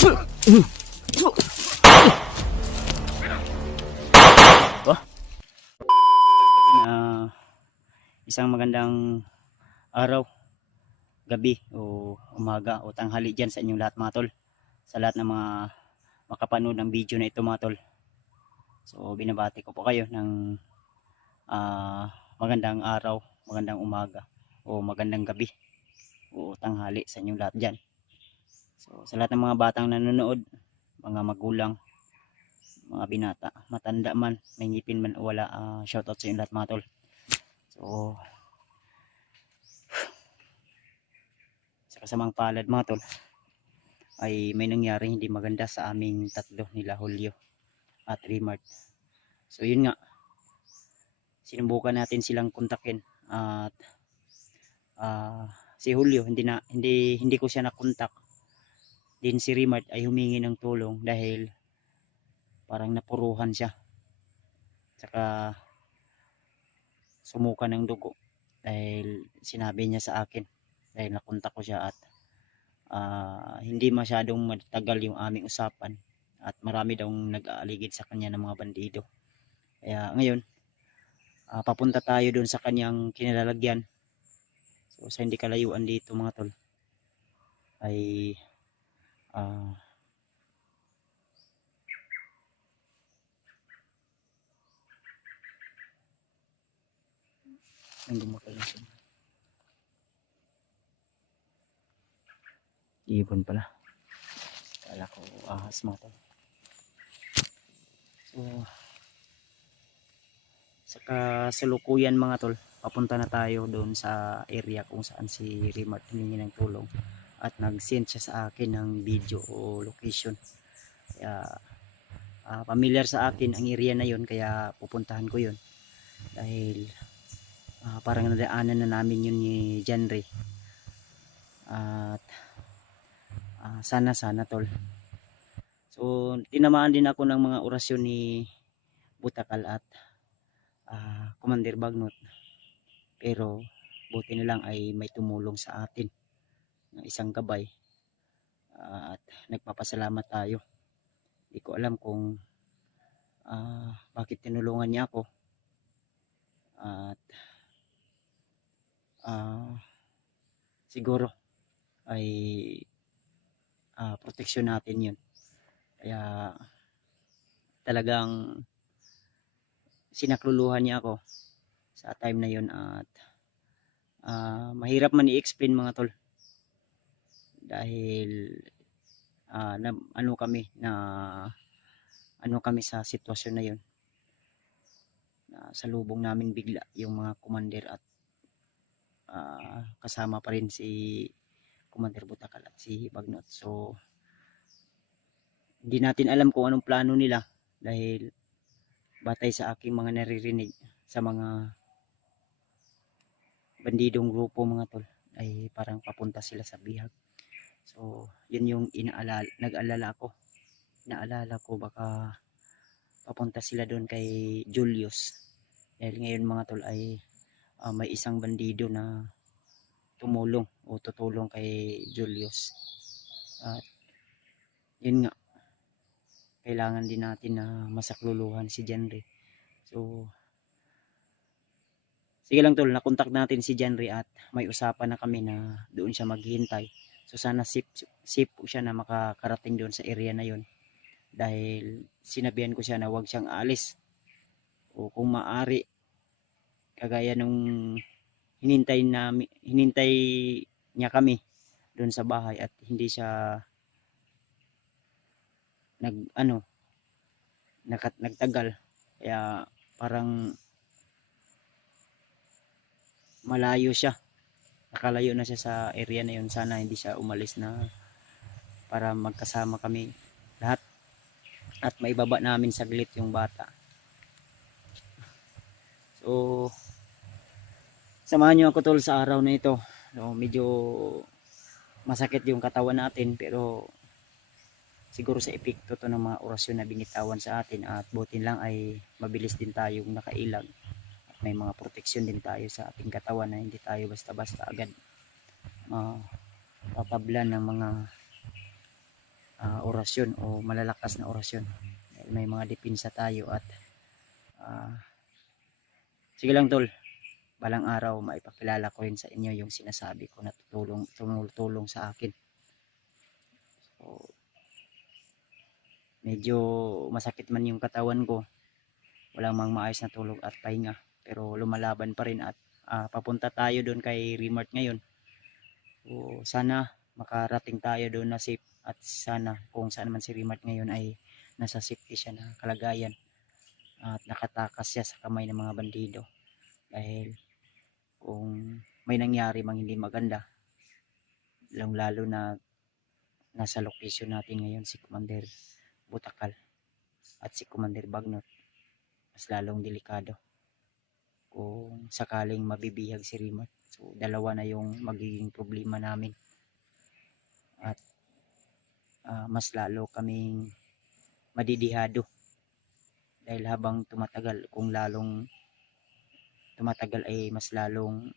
Isang magandang araw, gabi o umaga o tanghali dyan sa inyong lahat mga tol, sa lahat ng mga makapanood ng video na ito mga tol. So binabati ko po kayo ng magandang araw, magandang umaga o magandang gabi o tanghali sa inyong lahat dyan. So sa lahat ng mga batang nanonood, mga magulang, mga binata, matanda man, may ngipin man o wala, shoutout sa inyong lahat mga tol. So sa kasamang palad mga tol ay may nangyari hindi maganda sa aming tatlo, nila Julio at Rimart. So yun nga, sinubukan natin silang kontakin at si Julio hindi ko siya nakontak. Din si Rimart ay humingi ng tulong dahil parang napuruhan siya. Saka sumuka ng dugo dahil sinabi niya sa akin dahil nakontak ko siya at hindi masyadong matagal yung aming usapan at marami daw nag-aaligid sa kanya ng mga bandido. Kaya ngayon papunta tayo doon sa kanyang kinalalagyan. So sa hindi kalayuan dito mga tol ay ibon pala, kala ko ahas mga tol. So sa kasalukuyan mga tol, papunta na tayo doon sa area kung saan si Rimart humingi ng tulong at nag-send siya sa akin ng video o location. Kaya familiar sa akin ang area na yon, kaya pupuntahan ko yon dahil parang nadaanan na namin yun ni Janre at sana tol. So tinamaan din ako ng mga orasyon ni Butakal at Commander Bagnot, pero buti na lang ay may tumulong sa atin ng isang gabay at nagpapasalamat tayo. Hindi ko alam kung bakit tinulungan niya ako at siguro ay proteksyon natin yun. Kaya talagang sinakluluhan niya ako sa time na yun at mahirap man i-explain mga tol dahil ano kami sa sitwasyon na yun. Sa lubong namin bigla yung mga commander at kasama pa rin si Commander Butakal at si Bagnot. So hindi natin alam kung anong plano nila dahil batay sa aking mga naririnig sa mga bandidong grupo mga tol ay parang papunta sila sa bihag. So yun yung nag-alala ko baka papunta sila doon kay Julius dahil ngayon mga tol ay may isang bandido na tumulong o tutulong kay Julius at yun nga, kailangan din natin na masakluluhan si Janre. So sige lang tol, nakontak natin si Janre at may usapan na kami na doon siya maghihintay. So sana safe po siya na makakarating doon sa area na yon dahil sinabihan ko siya na huwag siyang aalis o kung maaari kagaya nung hinintay niya kami doon sa bahay at hindi siya nagtagal, kaya parang malayo siya, nakalayo na siya sa area na yun. Sana hindi siya umalis na para magkasama kami lahat at maibaba namin saglit yung bata. So samahan nyo ako tol sa araw na ito. So, medyo masakit yung katawan natin pero siguro sa epekto to ng mga orasyon na binitawan sa atin at buti lang ay mabilis din tayong nakailag at may mga proteksyon din tayo sa ating katawan na hindi tayo basta-basta agad tatablan ng mga orasyon o malalakas na orasyon. Dahil may mga depensa tayo at sige lang tol, balang araw maipakilala ko rin sa inyo yung sinasabi ko na tumulong sa akin. So, medyo masakit man yung katawan ko, walang mang maayos na tulog at pahinga, pero lumalaban pa rin at papunta tayo doon kay Remart ngayon. So, sana makarating tayo doon na safe at sana kung saan man si Remart ngayon ay nasa safety siya na kalagayan at nakatakas siya sa kamay ng mga bandido. Dahil kung may nangyari mang hindi maganda, lalo na nasa location natin ngayon si Commander Butakal at si Commander Bagnot, mas lalong delikado kung sakaling mabibihag si Remart. So dalawa na yung magiging problema namin at mas lalo kaming madidihado dahil habang tumatagal, kung lalong tumatagal ay mas lalong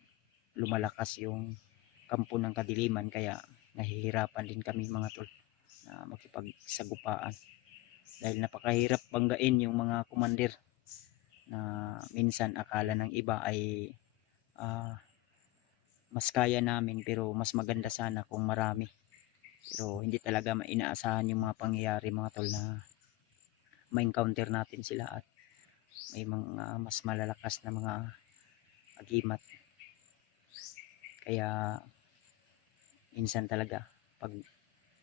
lumalakas yung kampo ng kadiliman, kaya nahihirapan din kami mga tol na makipagsagupaan dahil napakahirap banggain yung mga commander na minsan akala ng iba ay mas kaya namin, pero mas maganda sana kung marami, pero hindi talaga inaasahan yung mga pangyayari mga tol na ma-encounter natin sila at may mga mas malalakas na mga agimat. Kaya minsan talaga pag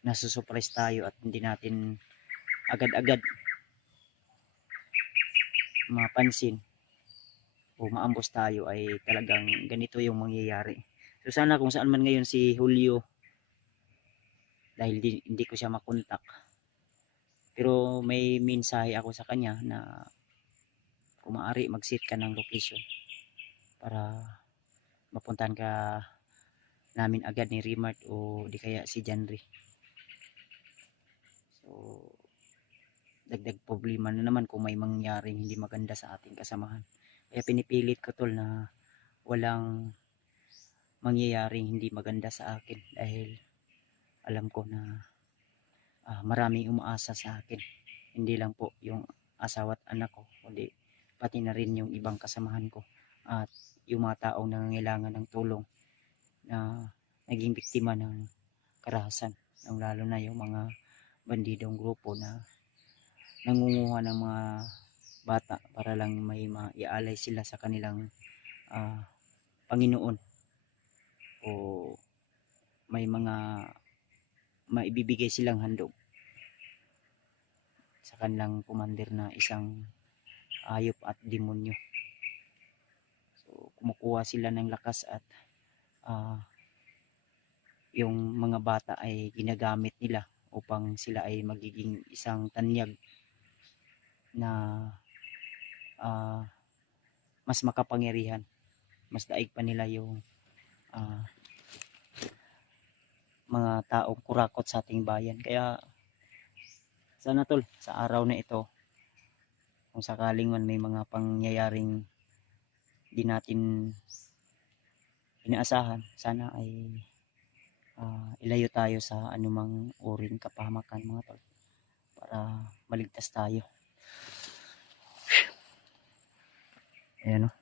nasusurprise tayo at hindi natin agad-agad mapansin o maambos tayo, ay talagang ganito yung mangyayari. So sana kung saan man ngayon si Julio, dahil hindi ko siya makontak, pero may mensahe ako sa kanya na kung maaari mag-set ka ng location para mapuntahan ka namin agad ni Remart o di kaya si Janry. So dagdag problema na naman kung may mangyaring hindi maganda sa ating kasamahan. Kaya pinipilit ko tol na walang mangyayaring hindi maganda sa akin dahil alam ko na maraming umaasa sa akin, hindi lang po yung asawa at anak ko, kundi pati na rin yung ibang kasamahan ko at yung mga taong nangangailangan ng tulong na naging biktima ng karahasan, lalo na yung mga bandidong grupo na nangunguha ng mga bata para lang may maialay sila sa kanilang Panginoon o may mga maibibigay silang handog sa kanilang commander na isang ayop at demonyo. So kumukuha sila ng lakas at yung mga bata ay ginagamit nila upang sila ay magiging isang tanyag na mas makapangyarihan, mas daig pa nila yung mga taong kurakot sa ating bayan. Kaya sana tol, sa araw na ito, kung sakaling man may mga pangyayaring di natin inaasahan, sana ay ilayo tayo sa anumang uring kapahamakan mga tol para maligtas tayo. Ayan o,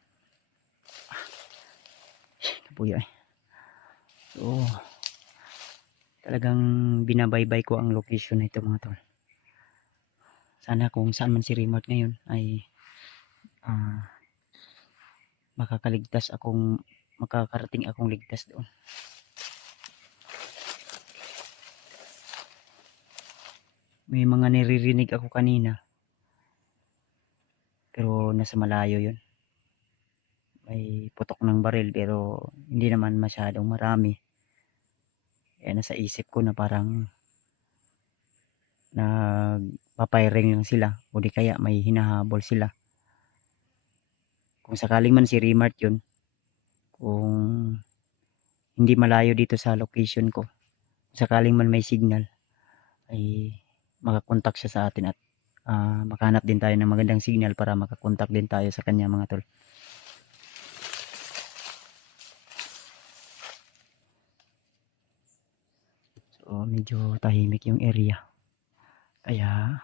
kapuya eh. So talagang binabaybay ko ang location na ito mga tol. Sana kung saan man si Remart ngayon ay makakarating akong ligtas doon. May mga naririnig ako kanina, pero nasa malayo yun. May putok ng baril pero hindi naman masyadong marami. Kaya nasa isip ko na parang nagpapiring lang sila o di kaya may hinahabol sila. Kung sakaling man si Remart yun, kung hindi malayo dito sa location ko, kung sakaling man may signal, ay makakontak siya sa atin at makahanap din tayo ng magandang signal para makakontak din tayo sa kanya mga tol. So medyo tahimik yung area. Kaya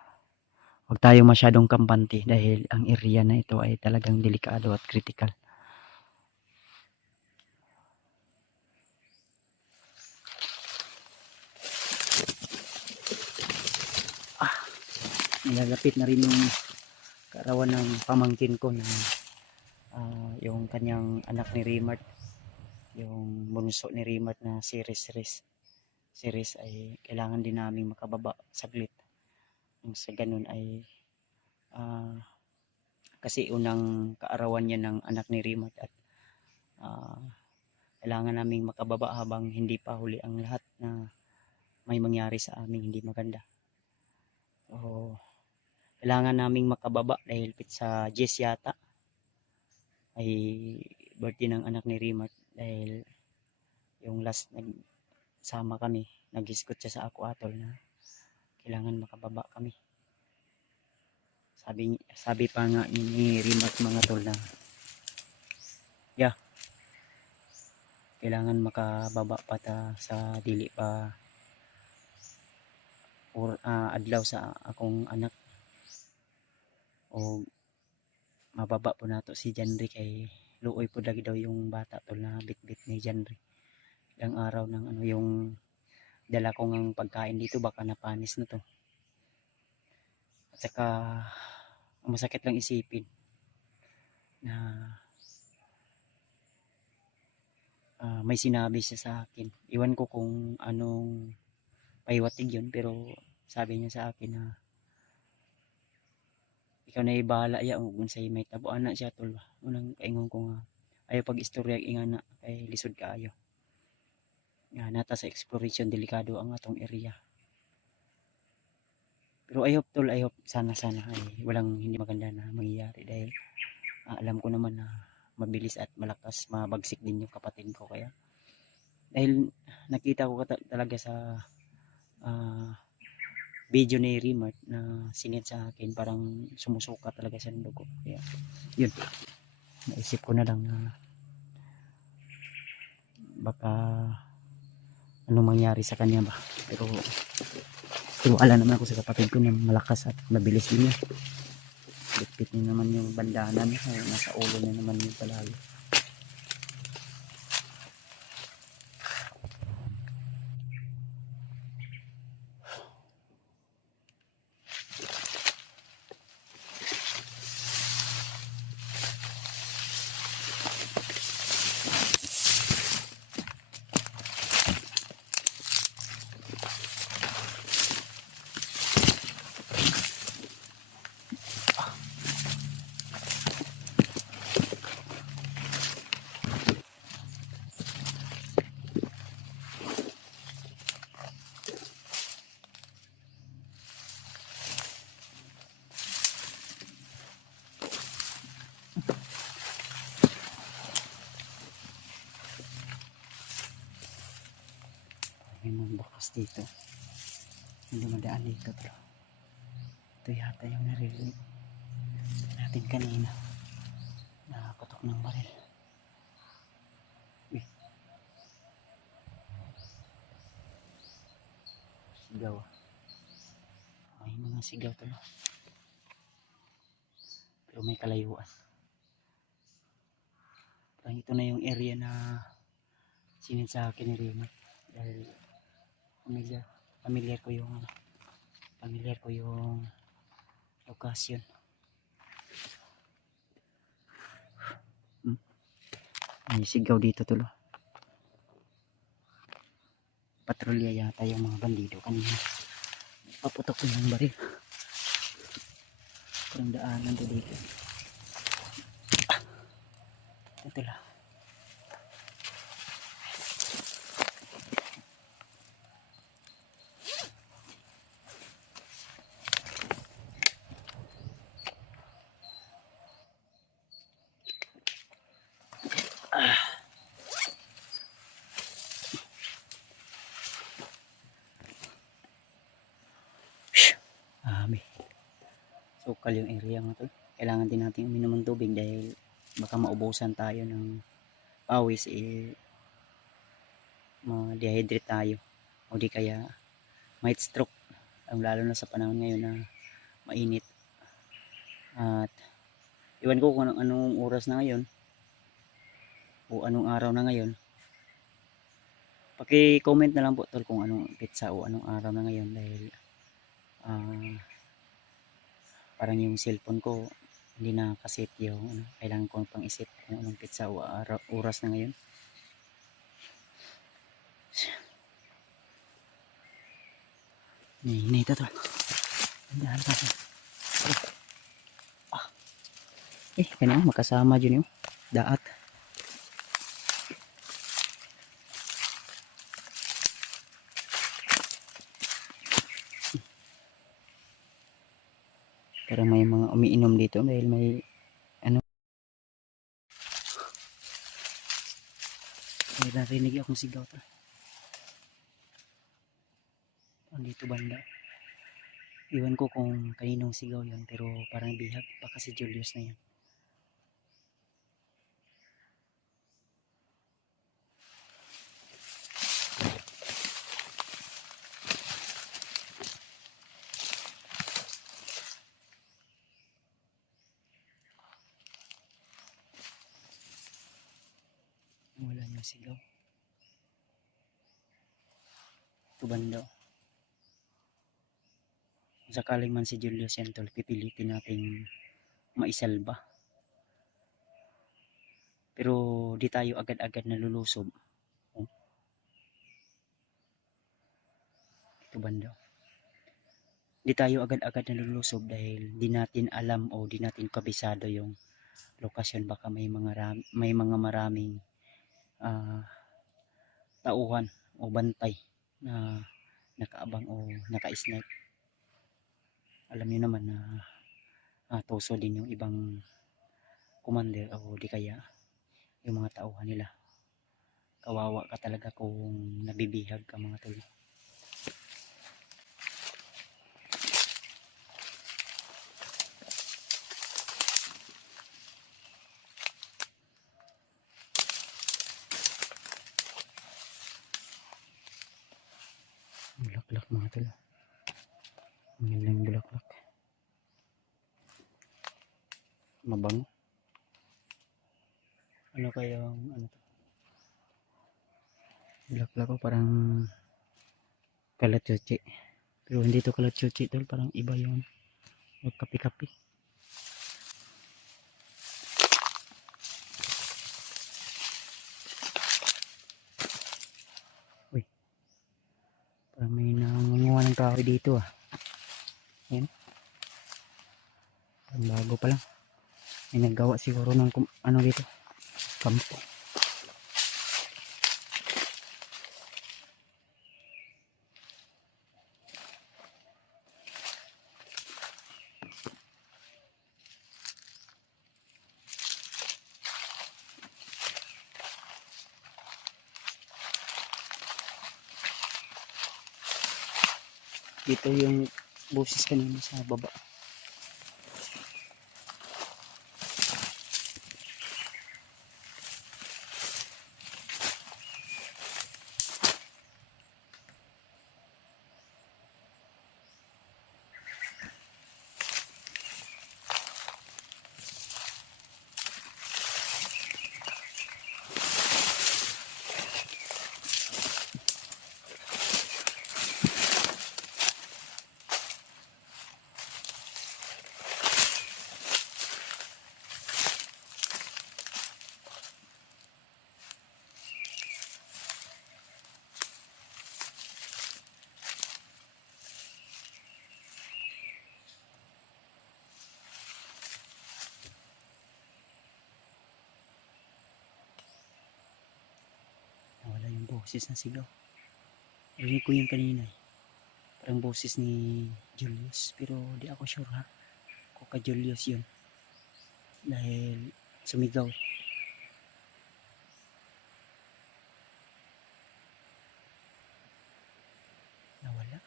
huwag tayo masyadong kampante dahil ang area na ito ay talagang delikado at critical. Nilalapit na rin yung kaarawan ng pamangkin ko na yung kanyang anak ni Rimart, yung bunso ni Rimart na si Riz ay kailangan din namin makababa saglit. Yung sa ganun ay kasi unang kaarawan niya ng anak ni Rimart at kailangan naming makababa habang hindi pa huli ang lahat na may mangyari sa amin hindi maganda. So, kailangan naming makababa dahil sa Jess yata ay birthday ng anak ni Rimart, dahil yung last nagsama kami, nag-iskot siya sa ako atol na kailangan makababa kami. Sabi pa nga ni Rimart mga tol na kailangan makababa pa ta sa dili pa or adlaw sa akong anak, o mababa po nato si Janry kay luoy po lagi daw yung bata tol na bitbit ni Janry. Ilang araw ng yung dala ko ng pagkain dito baka napanis na to. At saka masakit lang isipin na may sinabi siya sa akin. Iwan ko kung anong paiwatig yun, pero sabi niya sa akin na ikaw na ibahala ya kung say may tabuan na siya tol. Unang kaingon ko nga ayaw pag istorya inga na kay lisod kaayo. Nata sa exploration delikado ang atong area. Pero I hope tol, I hope sana ay walang hindi maganda na mangyayari dahil alam ko naman na mabilis at malakas mabagsik din yung kapatid ko. Kaya dahil nakita ko talaga sa video ni Rimart na sinend sa akin, parang sumusuka talaga sa dugo. Kaya yun, naisip ko na lang na baka ano mangyari sa kanya ba. Pero tiwala naman ako sa kapatid ko na malakas at mabilis din niya. Bitbit niya naman yung bandanan, nasa ulo niya naman yung palagi. May mga bukas dito, hindi madaan dito bro. Ito yata yung naririnig natin kanina, nakakotok ng baril. Sigaw, may mga sigaw to, pero may kalayuan. Parang ito na yung area na sinend sa akin ni Rimart dahil familiar ko yung lokasyon. May sigaw dito tulo. Patrolya yata yung mga bandido kanina. Paputok ko ng baril. Parang daanan to dito. Ito lang. Sukal yung area nga to. Kailangan din natin uminom ng tubig dahil baka maubusan tayo ng pawis, ma-dehydrate tayo o di kaya might stroke lalo na sa panahon ngayon na mainit. At iwan ko kung anong oras na ngayon o anong araw na ngayon. Paki-comment na lang po tol kung anong pizza o anong araw na ngayon, dahil parang yung cellphone ko hindi na kaset yung kailangan ko pang isip kung anong pizza o oras na ngayon. Hinay ito tol. Andahan pa siya. Kaya makasama dyan yung daat. Parang may mga umiinom dito dahil may may narinig akong sigaw to. Dito banda. Iwan ko kung kaninong sigaw yun, pero parang bihag pa kasi Julius na yan. Wala yung sigaw. Ito banda. Sakaling man si Julius yan tol, pipilitin nating maisalba. Pero di tayo agad-agad nalulusob. Ito banda. Di tayo agad-agad nalulusob dahil di natin alam o di natin kabisado yung lokasyon. Baka may mga maraming tauhan o bantay na nakaabang o naka-snipe. Alam niyo naman na tuso din yung ibang commander o di kaya yung mga tauhan nila. Kawawa ka talaga kung nabibihag ka mga tol. Bulaklak mga tol. Ang gandang bulaklak. Mabango. Ano kayang ano to? Bulaklak ko parang kalatsuchi. Pero hindi to kalatsuchi tol, parang iba yung magkapi-kapi. Uy. Parang may nangunguha ng kahoy dito ah. Ayan. Parang bago pa lang. May naggawa siguro ng ano dito. Kampo. Dito yung boses kanina sa baba. Nawala yung boses na sigaw. Rinig ko yung kanina eh. Parang boses ni Julius. Pero di ako sure ha. Kung ka Julius yun. Dahil sumigaw. Nawala.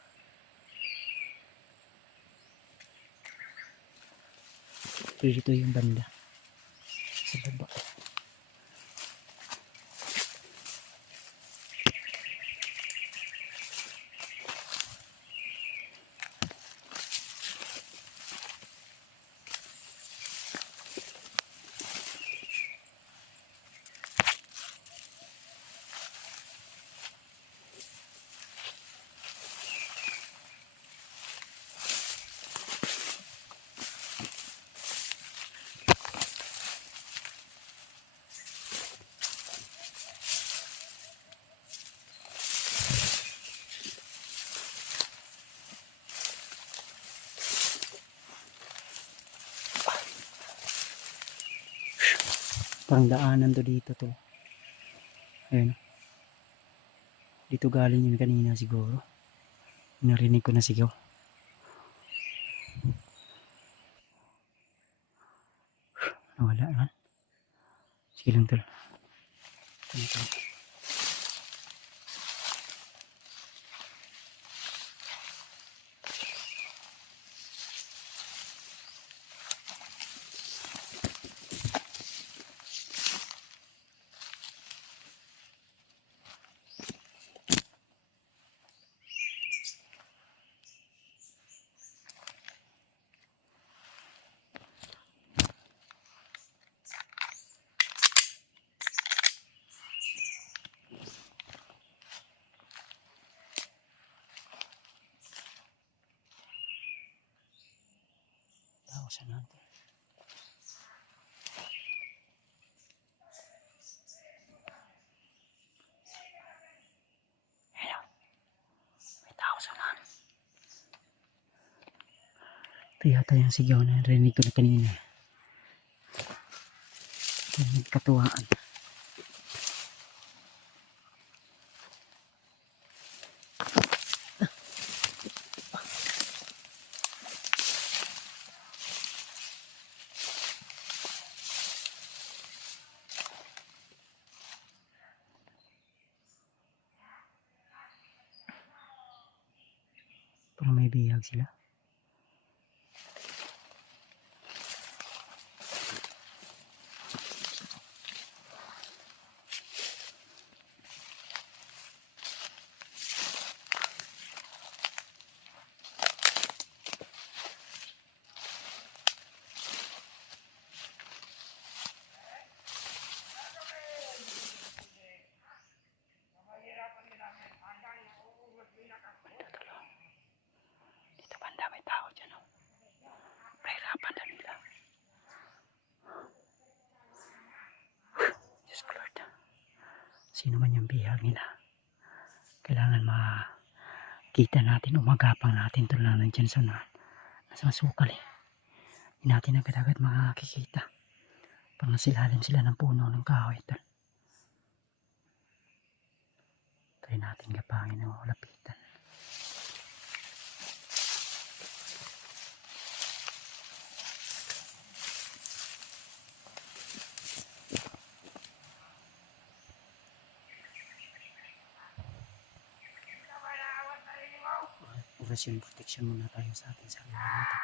Pero dito yung banda. Sa baba. Parang daanan to dito tol. Ayun. Dito galing yun kanina siguro. Narinig ko na sigaw. Nawala naman. Sige lang tol. Tao sa natin. Ito yata yung sigaw na narinig ko na kanina. Nagkatuwaan. Parang may bihag sila. Dito banda may tao dyan. Oh. Pahirapan na nila. Diyos ko Lord. Sino man yung bihag nila. Kailangan makita natin, umagapang natin ito lang nandyan sa nasa masukal eh. Hindi natin agad-agad makakikita. Parang silalim sila ng puno ng kahoy ito. Try natin gapangin o lapitan. Orasyon, protection muna tayo sa ating sarili natin.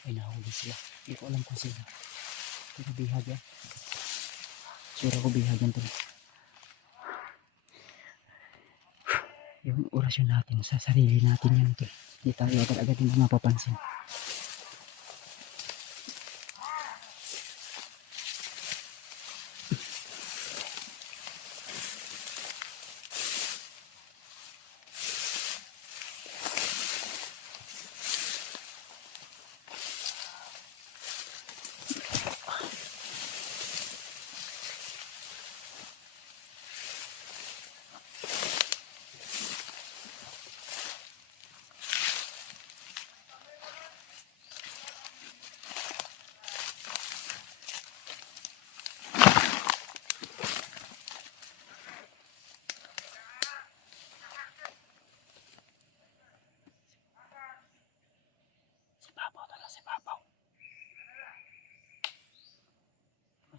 Ay, nahuli sila. Hindi ko alam kung sila. Pero bihag yan. Sura ko bihag yan. Yung orasyon natin sa sarili natin yan. Hindi tayo agad-agad hindi mapapansin.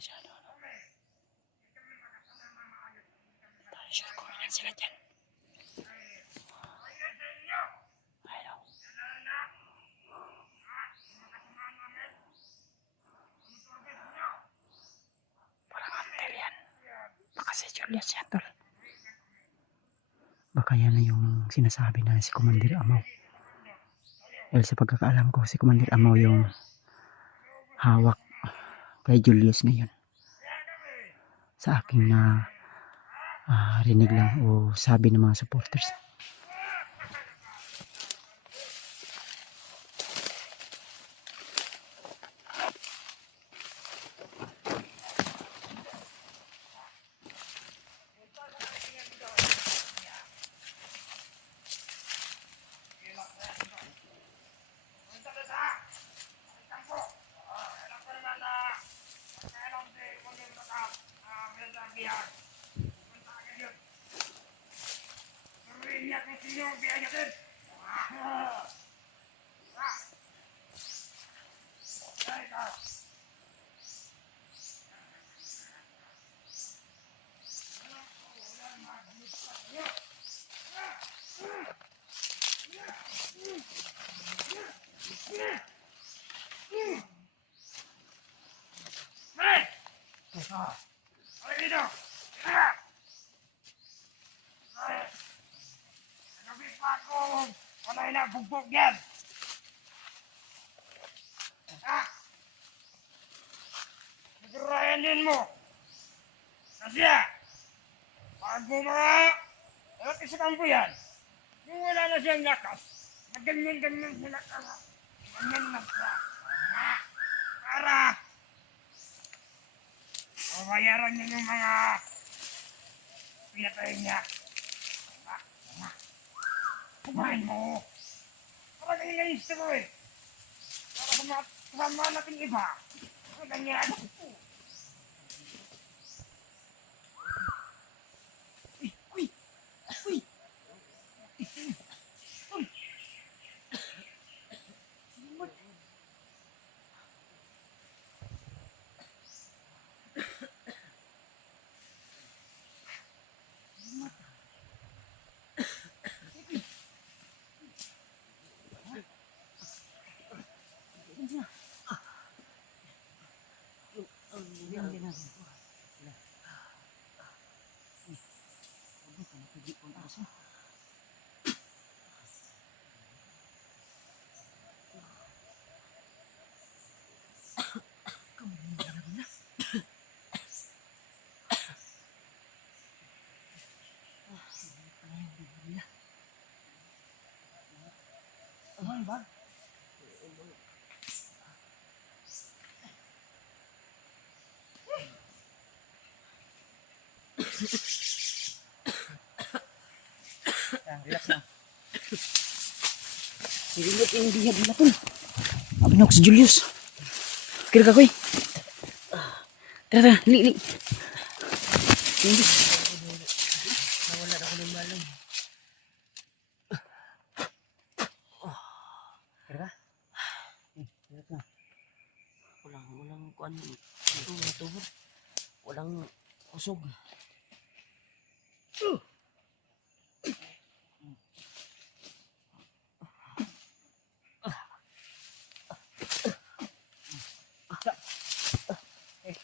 Masyado ano. Tayo sure kung ilan sila dyan. Ayaw. Parang hunter yan. Baka si Julius yan tol. Baka yan na yung sinasabi na si Commander Amaw. Dahil sa pagkakaalam ko si Commander Amaw yung hawak kay Julius ngayon. Sa aking rinig lang o sabi ng mga supporters. Wala na bugbog yan. Nagarayan din mo. Kasi pag mga isa kampo yan, yung wala na siyang lakas, nagganyan-ganyan sila ka. Ganyan na siya. Para mabayaran niyo yung mga pinatay niya. Kumain mo. Para ganyan gusto ko eh. Para kasama natin iba. Para ganyan. Uy! Uy! Ano ba? Relax lang. Sirilot yung bihag nila po. Abinok si Julius. Kira ka ko eh. Tara, li. Nawala ako ng malay. Kira ka? Relax lang. Walang kuan. Walang kusog.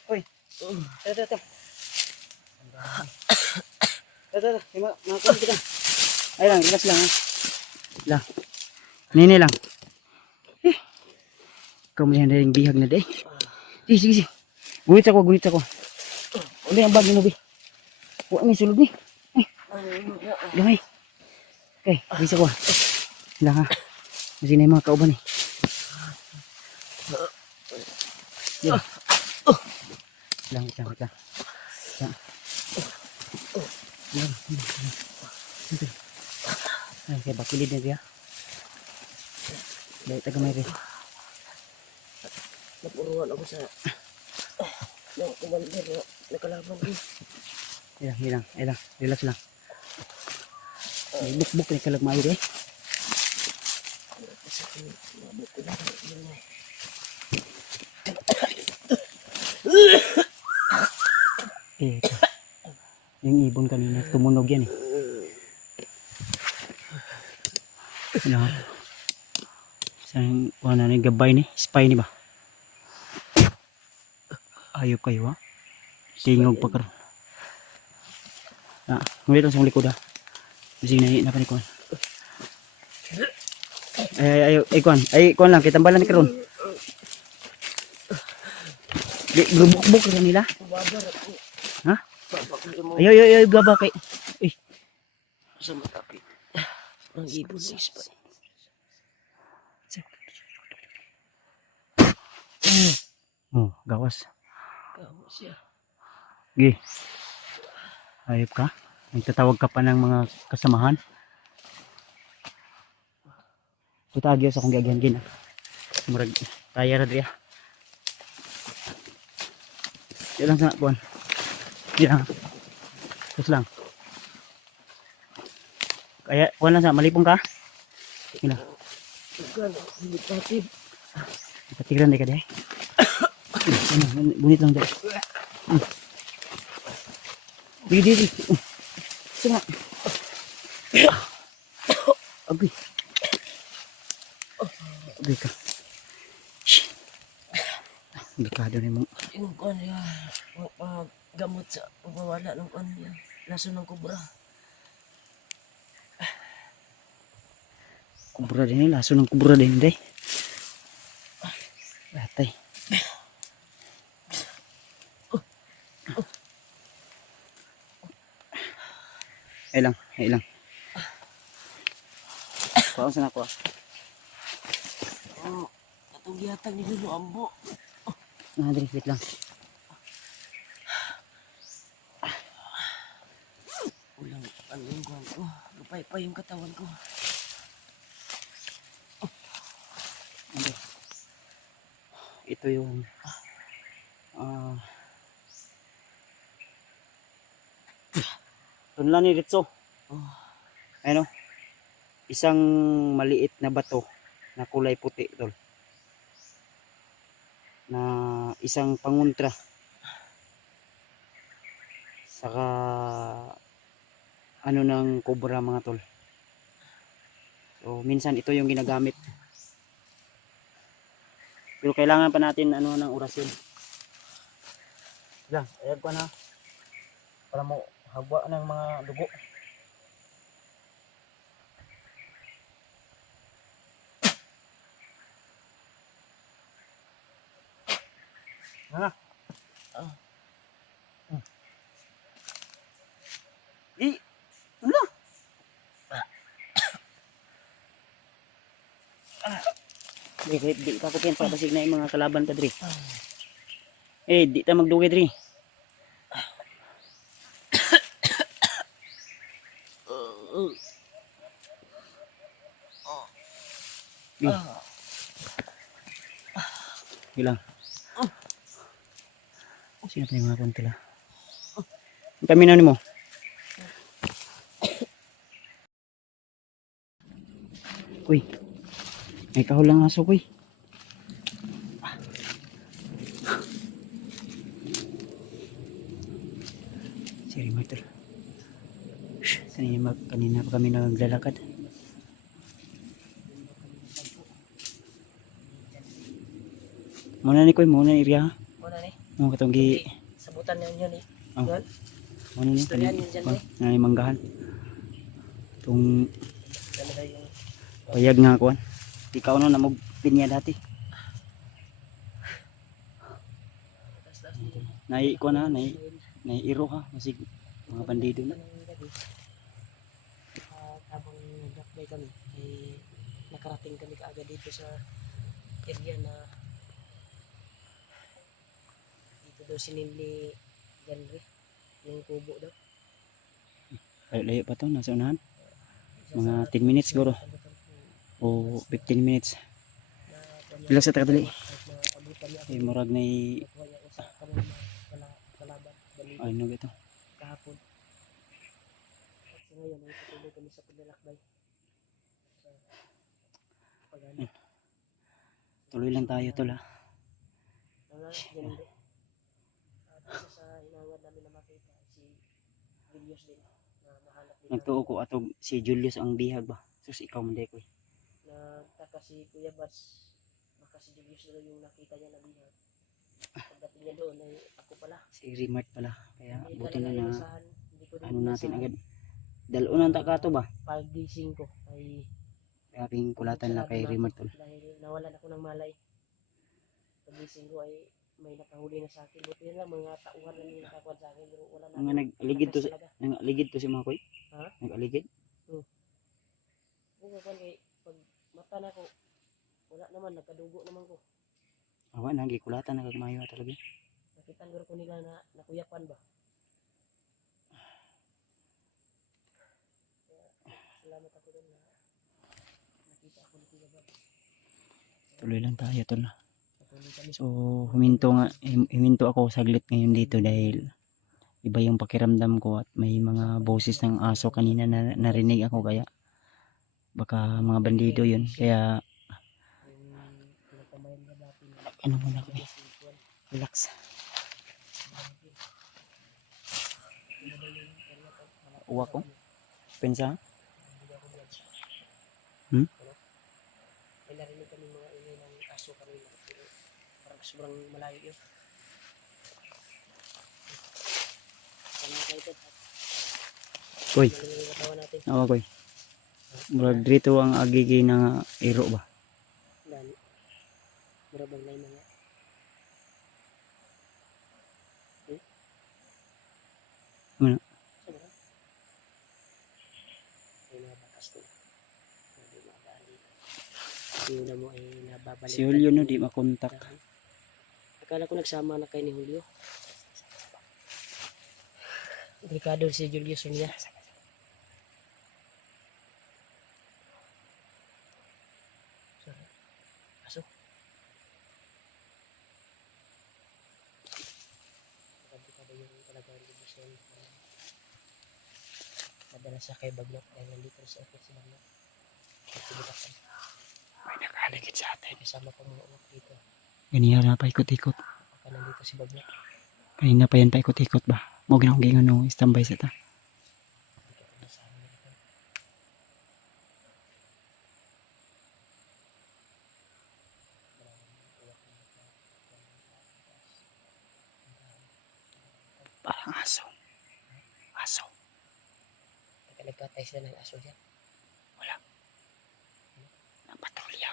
Uy. Tara. Tara. Mga kulit kita. Ay lang, relax lang ha. Lang. Nini lang. Ikaw mo yan rin bihag na day. Sige. Gunit ako. Uli ang bag mo, Bi. Huwag may sulod ni. Gamay. Okay, bisa ko. Lang ha. Kasi na yung mga kauban eh. Yan. Lang. Ay, kaya bakilid na diya. Dahil tagamay rin. Napuruan ako sa kumander na nakalaban ko. Hilang. Relax lang. Buk-buk na kalagmayo eh. Ito. Yung ibon kanina, tumunog yan eh. Ano? Saan wala na yung gabay ni? Spy ni ba? Ayop kayo ha? Tingog pa karon. Ngulit lang sa likod ha. Kasi na panikuan. Ay, kuan lang, kitambalan ni karon. Grubuk-buk ka nila? Ha? Ayo, ayo, ayo, baba kay. Eh, Sa matapit. Ang ibon sa ispa. oh, gawas. Kamu siya. Gi. Ayop ka. Nagtatawag ka pa ng mga kasamahan. Tutagyo sa akong gagyan gina. Murag taya ra diya. Yan lang sa buwan. Yan lang. Tapos lang. Kaya, kuha lang sa malipong ka. Yan lang. Bukan, hindi patid. Patigilan di ka di. Bunit lang di. Di, di, di. Sige. Abi. Abi ka. Delikado na mo. Yung kuan niya, gamot sa pagwawala ng kuan niya. Laso ng kubra. Kubra din laso ng kubra din day. Atay. Ay lang, ay lang. Kuha sa nako. Oh, katong gihatag ni Lolo Ambo. Nah, dali, wait lang. Ulang, ano yung kuan ko. Lupay pa yung katawan ko. Ano? Ito yung tunla ni Ritso. Oh, Ano? Isang maliit na bato na kulay puti, tol. Na isang panguntra. Saka ano ng kobra mga tol. So minsan ito yung ginagamit. Pero kailangan pa natin ano ng orasyon. Yan, ayan ko na. Para mo haba ng mga dugo. Ano? Di, wala. Di ka ko pinsa basig na yung mga kalaban pa diri. Eh, di ta magdugay diri. Di. Bilang. Sino pa yung mga kuntila? Kami na mo. Uy. May kahulang aso, uy. Si Rimartel. Kanina pa kami naglalakad. Muna ni Koy, muna ni area. muna ni. Mo katong gi Sabutan niyo ni. Oh. Yun. muna ni Istoryan yun dyan, eh. na manggahan. Tung Ano ba yung payag nga kuan. Ikaw na mo pinya dati. tas-tas Nai ko na, nai iro ha, masig mga bandido na. Habang nag-apply kami, eh, nakarating kami kaagad dito sa area na dito daw sinili Janre, yung kubo daw. Layo pa to, nasa unahan. Mga 10 minutes siguro. O 15 minutes. Pila sa takadali. Eh, murag na ano ito. Kahapon. At sa ngayon, ay patuloy kami sa paglalakbay. Sa pagano. Tuloy lang tayo tol ha. Mga Janre. At isa sa hinangad namin na makita si Julius din. Na mahanap din Nagtuo ko atog si Julius ang bihag ba. Sus ikaw man day ko. nagtaka si Kuya Bas, baka si Julius na yung nakita niya na bihag. Pagdating niya doon ay ako pala. Si Remart pala. Kaya Hindi buti talaga na na inasahan. Hindi ko din ano natin inasahan. agad. Dalon ta ka to ba? Paggising ko ay Grabing kulatan na kay sarado na Remart ako tol. dahil nawalan ako ng malay. Paggising ko ay may nakahuli na sa akin. Buti na lang mga tauhan na yung nakakuha sa akin. Pero wala na. Nga nag-aligid to, Talaga. nag-aligid to si mga koy. Ha? Nag-aligid. Kung kakuha kay pag mata na ko, wala naman, nagkadugo naman ko. Awa na, gikulatan na kagmayo talaga. Nakita ko nila na nakuyapan ba? Kaya, salamat ako doon na nakita ako dito ba? Tuloy lang tayo tol. Patuloy kami. So huminto ako saglit ngayon dito dahil iba yung pakiramdam ko at may mga boses ng aso kanina na narinig ako, kaya baka mga bandido yun. Kaya Yung pinagkamayan na dati na ano muna ako eh, relax. Uwa ko? Pensa? Hmm? May narinig kami mga ingay ng aso kanina. Pero parang sobrang malayo yun. Sana kayo ito. Uy, Maling yung katawa natin. awa koy. Murag dito ang agigi na iro ba? Dan, marabang na yung mga Ano? sobra. May mga batas to. Hindi magaan dito. Yung na mo ay nababalik. Si Julio no, di makontak. Akala ko nagsama na kayo ni Julio. Delikado si Julius niya. Sorry. Aso. Delikado yung talaga yung Julius niya. Nadala siya kay Baglok dahil nandito sa office si Baglok. Pagkibutakan. May nakaligid sa atin. Kasama ko mga uwak dito. Ganyan na paikot-ikot. Baka nandito si Baglok. Kanina pa yan paikot-ikot ba? Mo ginang gingon no, standby sa ta. Dito ko na sa amin dito. Parang aso. Aso. Nagkatay sila ng aso dyan. Wala. Ng patrolya.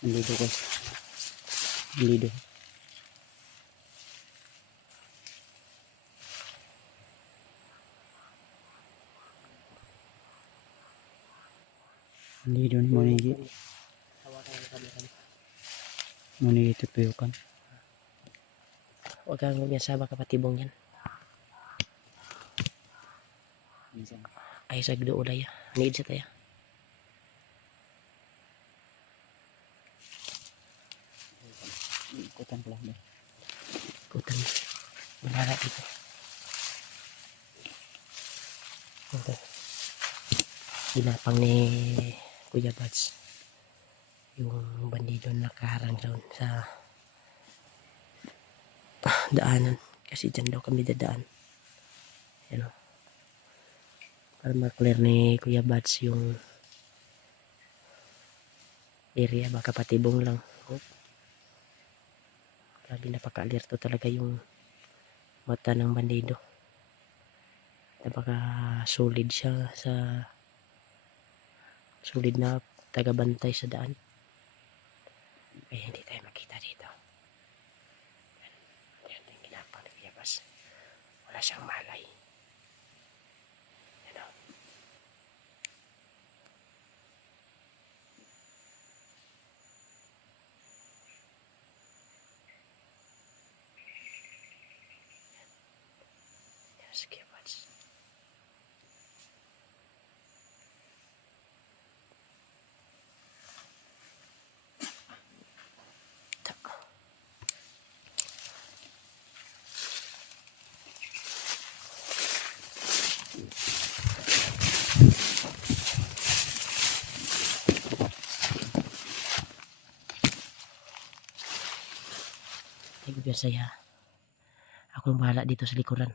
Nandito ko. Nandito. Nandito ni Monigi. Hawakan mo kami kami. Monigi tuyukan. Huwag kang magnyasama kapatibong yan. Minsan. Ay sa gdoolay. Need sa tayo. Ikutan ko lang ba? Ikutan. Malala dito. Ito. Ginapang ni Kuya Bats. Yung bandido na nakaharang doon sa daanan. Kasi dyan daw kami dadaan. Yan o. Para ma-clear ni Kuya Bats yung area. Baka patibong lang. Oh. Grabe, napaka-alerto talaga yung mata ng bandido. Napaka solid siya sa solid na tagabantay sa daan. Kaya hindi tayo makita dito. Yan yung ginapang ni Kuya Bats. Wala siyang malay. Yan o. Yan si Kuya Bats. Biar saya. Ako yung bahala dito sa likuran.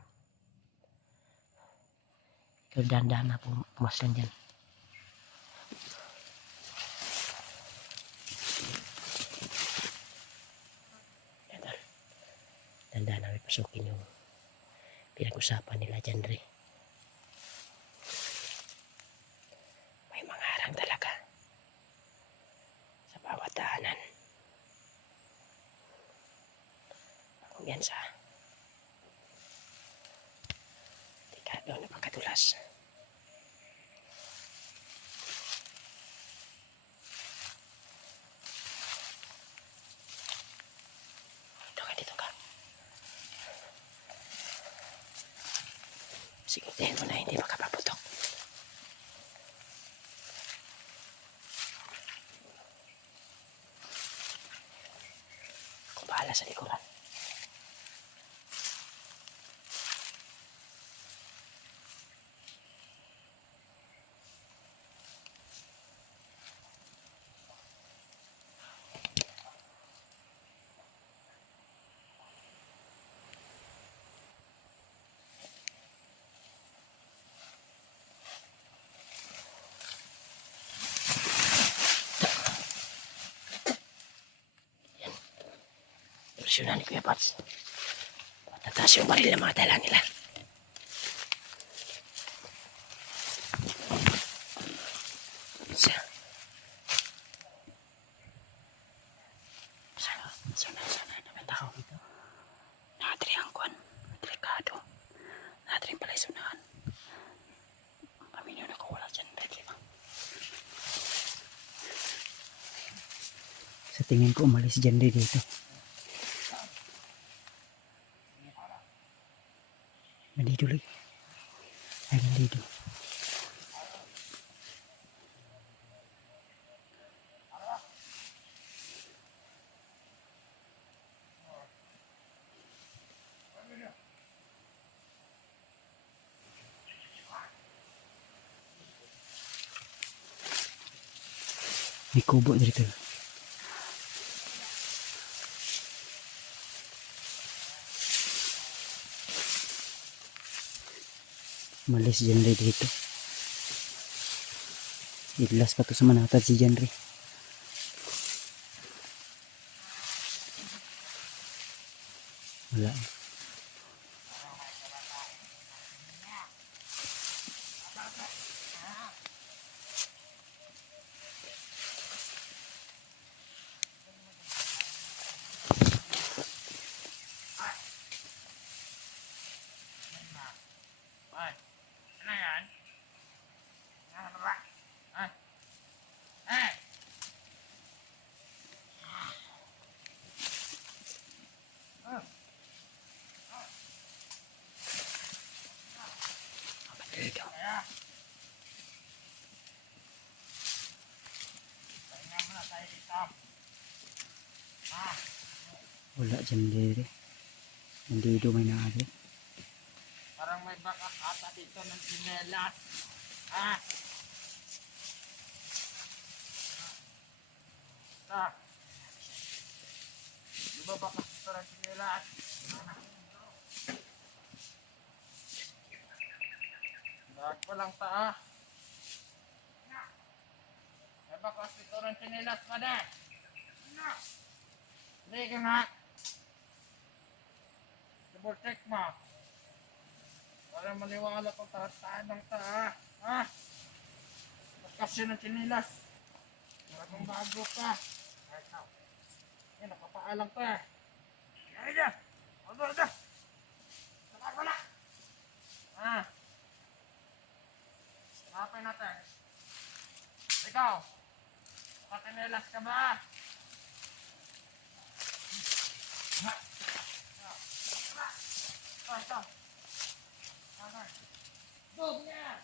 Ikaw dahan-dahan na pumaslan dyan. Yan, tol. Dahan-dahan namin pasukin yung pinag-usapan nila dyan, Re. May mga harang talaga sa bawat daanan. Kumpiyansa. Delikado na pagkadulas. Dito ka. Siguraduhin mo na hindi makapaputok. Ako bahala sa likuran. Presyonan ni Kuya Pats. Tataas yung baril ng mga dala nila. Sana naman dito. Nakatri ang kwan. Delikado. Nakatri pala isunahan. Kami nyo nakawala dyan. Sa tingin ko umalis dyan dito. Nandito lagi. Ay, nandito. May kubo dito. Malis Janre dito. Idlas pa to sa manatad si Janre. Wala. Ano yan? Ano ba? Dito. Pahinga muna tayo dito. Wala Janre. Nandito may naagay. Parang may bakak ata dito ng sinelas. Di ba bakak dito ng sinelas? Dahil ko lang ta. May bakak dito ng sinelas pa na. Hindi ka nga. Double check mo. Para maniwala kung tahataan ng taha. Kasi ng chinilas. Para kung bago ka. Yan, nakapaalang to eh. Yan dyan. Ano dyan? Sakar mo na. Nakapay natin. Ikaw. Nakachinilas ka ba? Ito. Boom niya!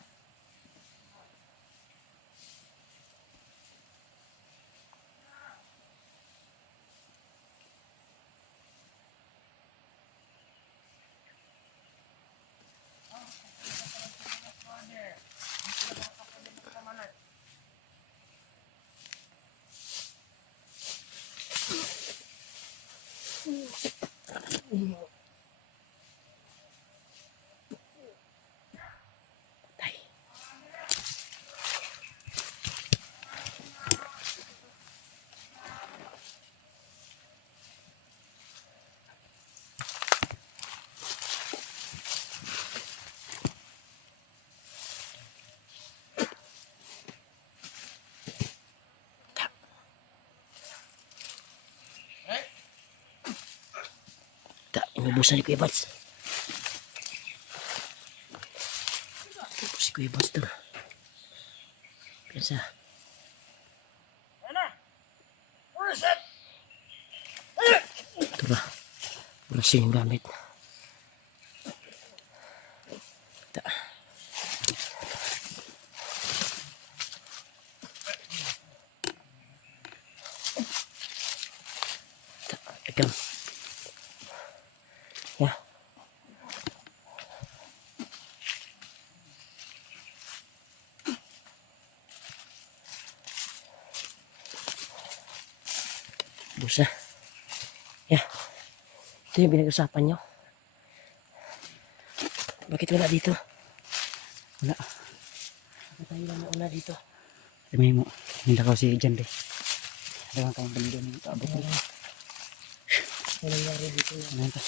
Patay. Inubusan ni Kuya Bats. Inubusan si Kuya Bats to. Piyansa. Ano? Reset! Ito ba? Wala siya yung gamit. Ta. Ta. Ikaw. Ya. Busa. Ya. Ito yung pinag-usapan nyo. Bakit wala dito? Wala. Bakit tayo lang nauna dito? Sabi mo, hindi ako si John Ray. Ada kang bandido ni abot ni. Ano nangyari dito? Ano ta?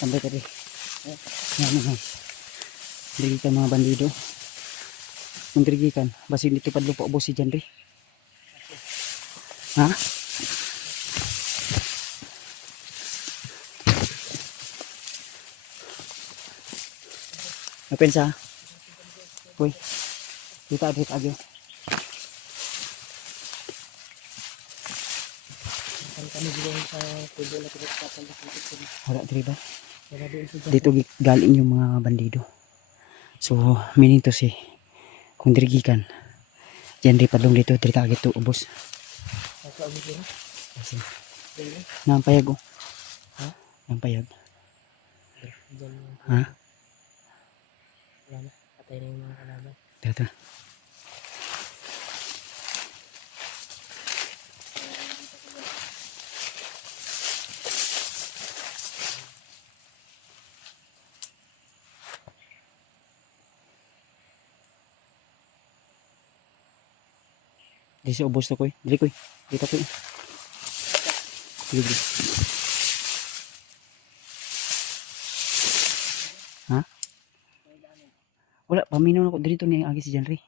Sampai tadi. Ano. Dirigikan mga bandido. Kung dirigikan, basi dito padlupo ubos si John Ray. Ha? Napensa? Uy. Dito agyo. Kami dito sa tubo na pinagpapan dito. Wala diri ba? Wala doon sa Dito galing yung mga bandido. So, meaning to say, kung dirigikan, John Ray padlong dito, diri ta agito ubos. Nakaabot dito. Kasi, nampayag oh. Ha? Nampayag. Diyan. Ha? Wala na. Patay na yung mga kalaban. Dito. Di sa ubos to koy. Dili koy. Dito koy. Dili. Ha? Wala, paminaw na ko dito ni agi si John Ray.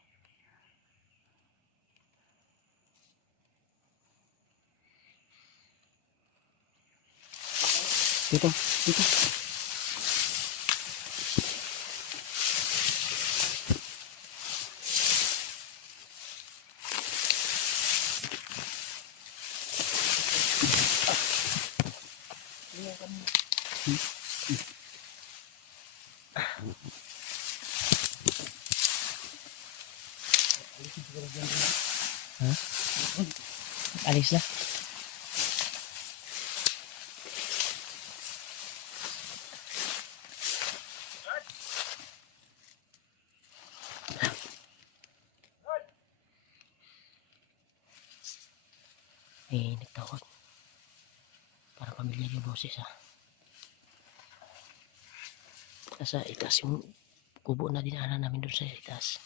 Dito. Ha? Alis na. Eh, nagtawag. Para pamilyar yung boses ha. Nasa itaas yung kubo na dinaanan namin doon sa itaas.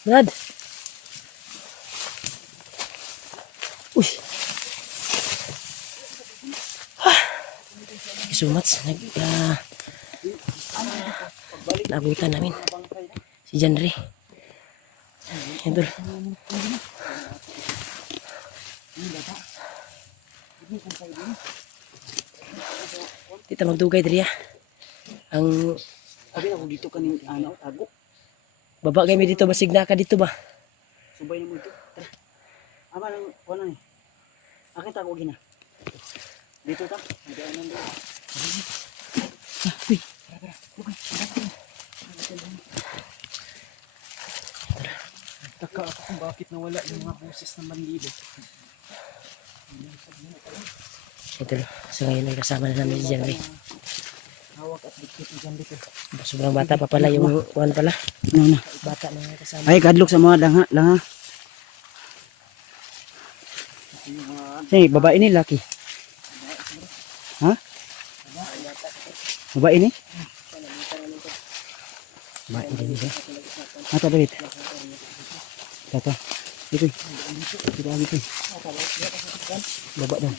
Brad! Uy! Thank you so much. Naabutan namin si John Ray. Idol. Kita magdugay diri ang Sabi na ko dito kaning ano tago. baba kami dito basig na ka dito ba? Subay na mo ito. Tara. Ama nang kuno ni. Akin tago gina. Dito ta. Nagaanan dito. Uy, Nagtataka ako kung bakit nawala yung mga boses ng bandido. Ito, sa ngayon ay kasama na namin si Janry. Hawak at dikit dyan dito. Sobrang bata pa pala yung kuwan pala. Ano na? Bata na yung kasama. Ay, kadlok sa mga langa. Sige, babae ni laki. Ha? Babae ni? Babae ni siya. Mata David. Tata. Dito. Dito. Baba daw.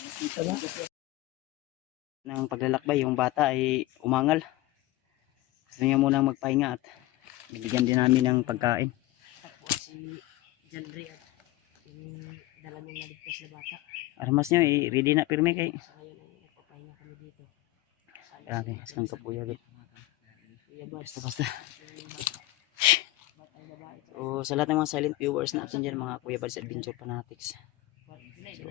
Nang paglalakbay, yung bata ay umangal. Gusto niya munang magpahinga at bibigyan din namin ng pagkain. Tapos si Janry at yung dala niyang naligtas na bata. Armas niyo, ready na pirmi kay. Sa ngayon ay nagpapahinga kami dito. Grabe, asang kapuya. Kuya Bats. Basta. Batang babae. So, sa lahat ng mga silent viewers natin dyan, mga Kuya Bads Adventure Fanatics. So,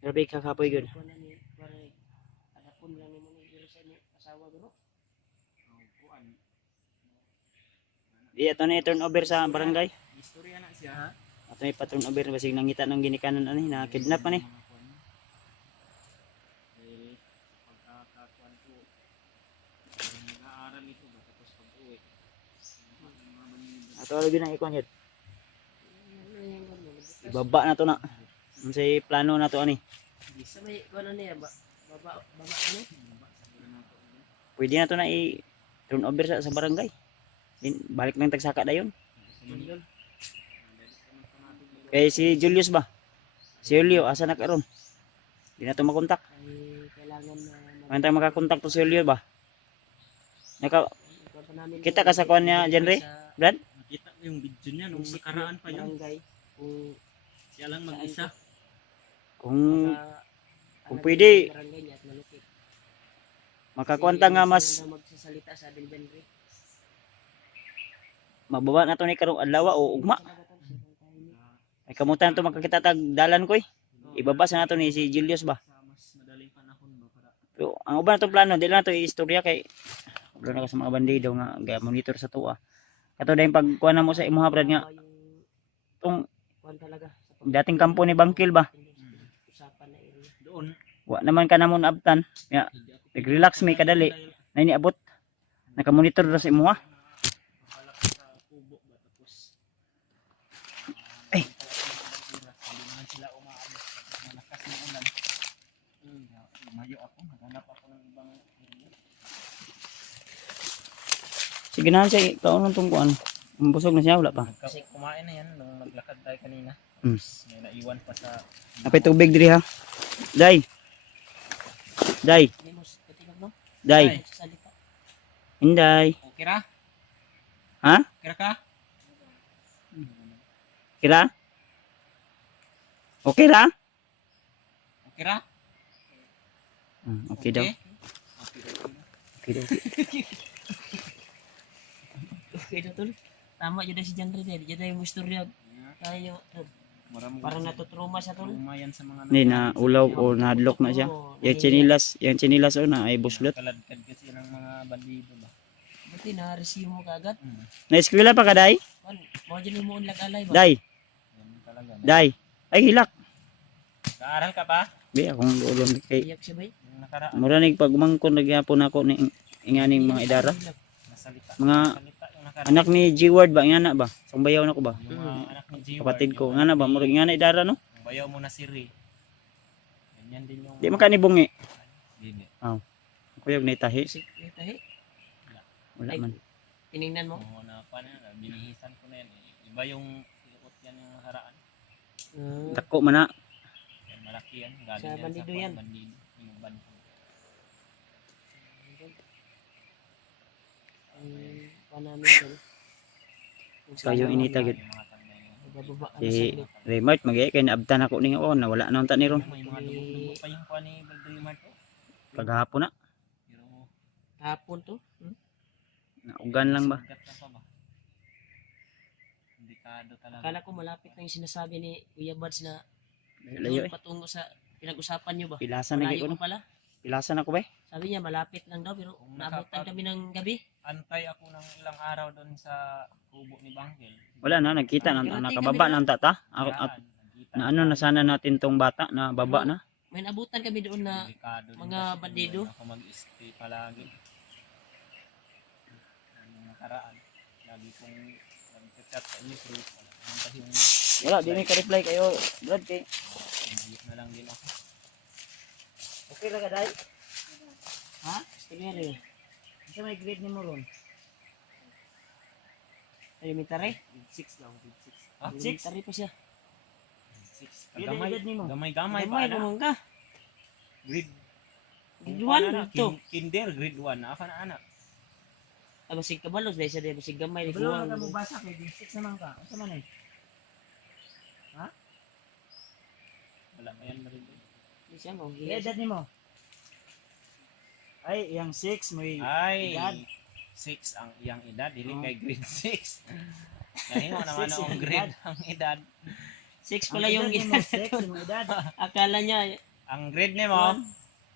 grabe kakapoy yun. Kuwan na ni pare. Adapon lang ni mo ni Diro sa asawa guro. Di ato na i-turn over sa barangay. Istorya na siya. Ato na i-turn over basig nangita ng ginikanan ani na kidnap ani. Pagkakakuan ko, nag-aaral ito ba tapos pag-uwi. Ato lagi na ikon yun. Ibaba na to na. Ano sa plano na to ani. Sa may kuwan na niya baba ano? Pwede na to na i-turn over sa barangay. Din balik ng tagsaka dayon. Kay si Julius ba? Si Julio asa na karon? Di na to makontak. Ay kailangan na Man tayo makakontak to si Julio ba? Naka kuwan pa namin. kita ka sa kuan niya Janre? Brad? Nakita ko yung video niya nung nakaraan pa yun. Barangay kung Siya lang mag-isa. Kung Kung pwede. barangay niya at malupit. makakwanta nga mas Sila magsasalita sa atin Janry. mababa na to ni karong adlaw o ugma. Ay kamutan to makakita tag dalan ko eh. Ibaba sa nato ni si Julius ba. Sa mas madaling panahon ba para Pero ang uban na to plano, dili na to istorya kay wala na ka sa mga bandido nga ga monitor sa tuwa. Kato dahil pagkuha na mo sa imuha brad nga tong Kuwan talaga sa dating kampo ni Bangkil ba. usapan na area. doon. Wa naman ka namon abtan. Ya, nag-relax may kadali. Na iniabot. Naka-monitor ra sa imuha. Palak sa kubo ba tapos Ay. hindi naman sila umaalis tapos malakas na ulan. Lumayo ako, naghanap ako ng ibang area. Sige na siya, kaon tong kuan. Busog na siya wala pa. Kasi kumain na yan nung naglakad tayo kanina. Mm. May naiwan pa sa Apay tubig diri ha. Day. Day, Hindi mo katingog no? day. Salita. Inday. Okay ra? Ha? Okay ra ka? Kira? Okay ra? Okay ra? Okay daw. Okay. Okay daw. Okay na tol. Tama jud si Janry dahil jud yung istorya tayo tol. Parang natutruma siya tol. Truma yan sa mga Hindi na ulaw o nahadlok na siya. Yung chinilas o na ay buslot. kaladkad kasi ng mga bandido ba. Buti na-receive mo kagad. Na-eskwela pa ka, day? Man, mo dyan mo unlag alay ba? Day, Yan talaga. day. Ay, hilak. Nag-aaral ka pa? Di, akong ulong kay... Iyak siya ba? Yung nakaraan. Muranig pag umangkon, nagyapon ako ni inganing mga idara. Nasalita. Mga Nasalita yung nakaraan. anak ni G-Word ba? Ingana ba? Sumbayaw na ko ba? Yung mga anak ni G-Ward. Kapatid ko. Ingana ba? Murag ingana idara, no? Yung bayaw mo na si Ray. Ganyan din yung... Di makanibungi. Hindi. Kuyog na itahi. Kasi tahi. Wala man. Tiningnan mo? Oo, na pa na. Binihisan ko na yan. Iba yung silikot yan yung nakaraan. Dako man na. Yan, malaki yan. Galing Sa yan bandido sa yan. bandido. Yung bandido. Panamin tol. Kayo initagid. Yung mga tanda yun. Bababa ka na Si saglit. Raymart, mag-iya kay naabtan ako ni nga. Nawala na unta ni ron. May mga dugo pa yung kuha ni Baldo yung Marto. Kagahapon na. Pero Hapon to. Naugan lang ba? sugat na pa ba? Delikado talaga. Akala ko malapit na yung sinasabi ni Kuya Bads na Layo eh. patungo sa pinag-usapan nyo ba? Pilasan na Malayo ko no. pa pala. Pilasan ako ba? Sabi niya malapit lang daw pero Kung naabutan kami ng gabi. Antay ako ng ilang araw doon sa kubo ni Bangkel. Wala na, nagkita na, nakababa ng tata. Ako, at, na ano, na sana natin tong bata na baba na. May naabutan kami doon na Delikado din mga kasi bandido. Ako mag-stay palagi. Ang nakaraan. Lagi kong nag-chat sa inyo. Pero wala naman yung Wala, di may ka-reply kayo, Brad, kay. umayot na lang din ako. Okay lang ka, Day? Ha? Estudyante. Kasi may grade ni mo ron. Elementary? 6 lang, grade 6. Ah, Elementary pa siya. 6. Ilan edad nimo? Gamay-gamay pa May na. bumang ka. Grade Grade ano 1 na, dito. Kinder, grade 1. Naka na anak. Ah, basig kabalos dahil siya dahil basig gamay. Belum na mo basa kay grade 6 naman ka. Asa man eh? Wala pa yan na rin. Hindi siya mo. Ilan edad nimo? Ay, yang 6 may Ay, edad. 6 ang iyang edad. Dili Oh. kay grade 6. Nahingo naman Six ang yung grade ang edad. 6 pala yung edad. 6 yung edad. akala niya. Ang grade nimo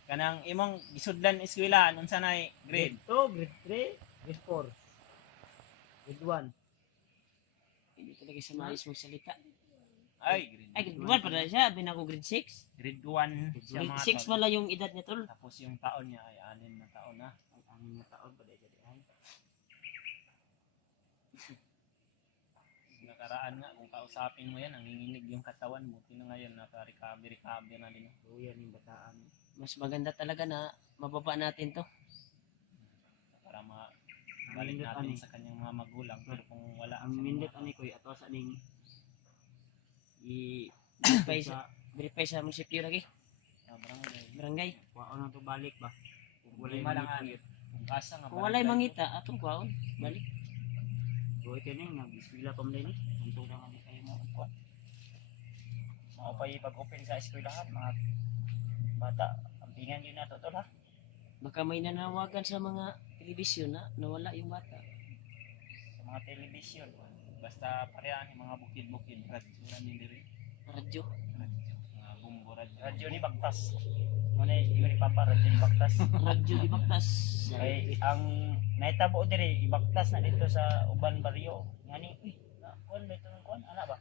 kanang imong gisudlan eskwela unsa nay grade? 2, grade 3, grade 4. Grade 1. Hindi talaga siya maayos magsalita. Ay, Ay, grade 1 pala siya. Abin ako grade 6. grade 1 siya Grade mga 6 pala yung edad niya, tol. Tapos yung taon niya ay 6 na taon na. Ang mga taon pa dahil ay. Nakaraan nga kung kausapin mo yan, nanginginig yung katawan mo. Tino ngayon naka-recover na din. Kuya ning bataan. Mas maganda talaga na mababa natin to. Para balik Mindot, natin ani. sa kanyang mga magulang. Pero kung wala Ang sa mindot mga- ani ko ato sa ning i Verify sa, verify sa munisipyo lagi. Ah, barangay. Barangay. kuwaon na to balik ba. Kung wala Lima lang yung ani. Kung kasa nga Kung walay barangay. mangita, atong kwaon. Balik. Kuya kini nag-eskwela pa man ni. Unto na kami kayo mo kuwa. Mao pa pag-open sa eskwelahan mga bata. Ampingan yun na to tol ha. Baka may nanawagan sa mga telebisyon na nawala yung bata. Sa mga telebisyon. Basta parehan yung mga bukid-bukid. Radyo din diri. Radyo. Mga bumbo radyo. Radyo ni Bagtas. Muna yung ni Papa radyo ni Bagtas. Radyo di baktas. Kay ang naitabo diri ibaktas na dito sa uban baryo. Ngani, kuan dito ng kuan ana ba?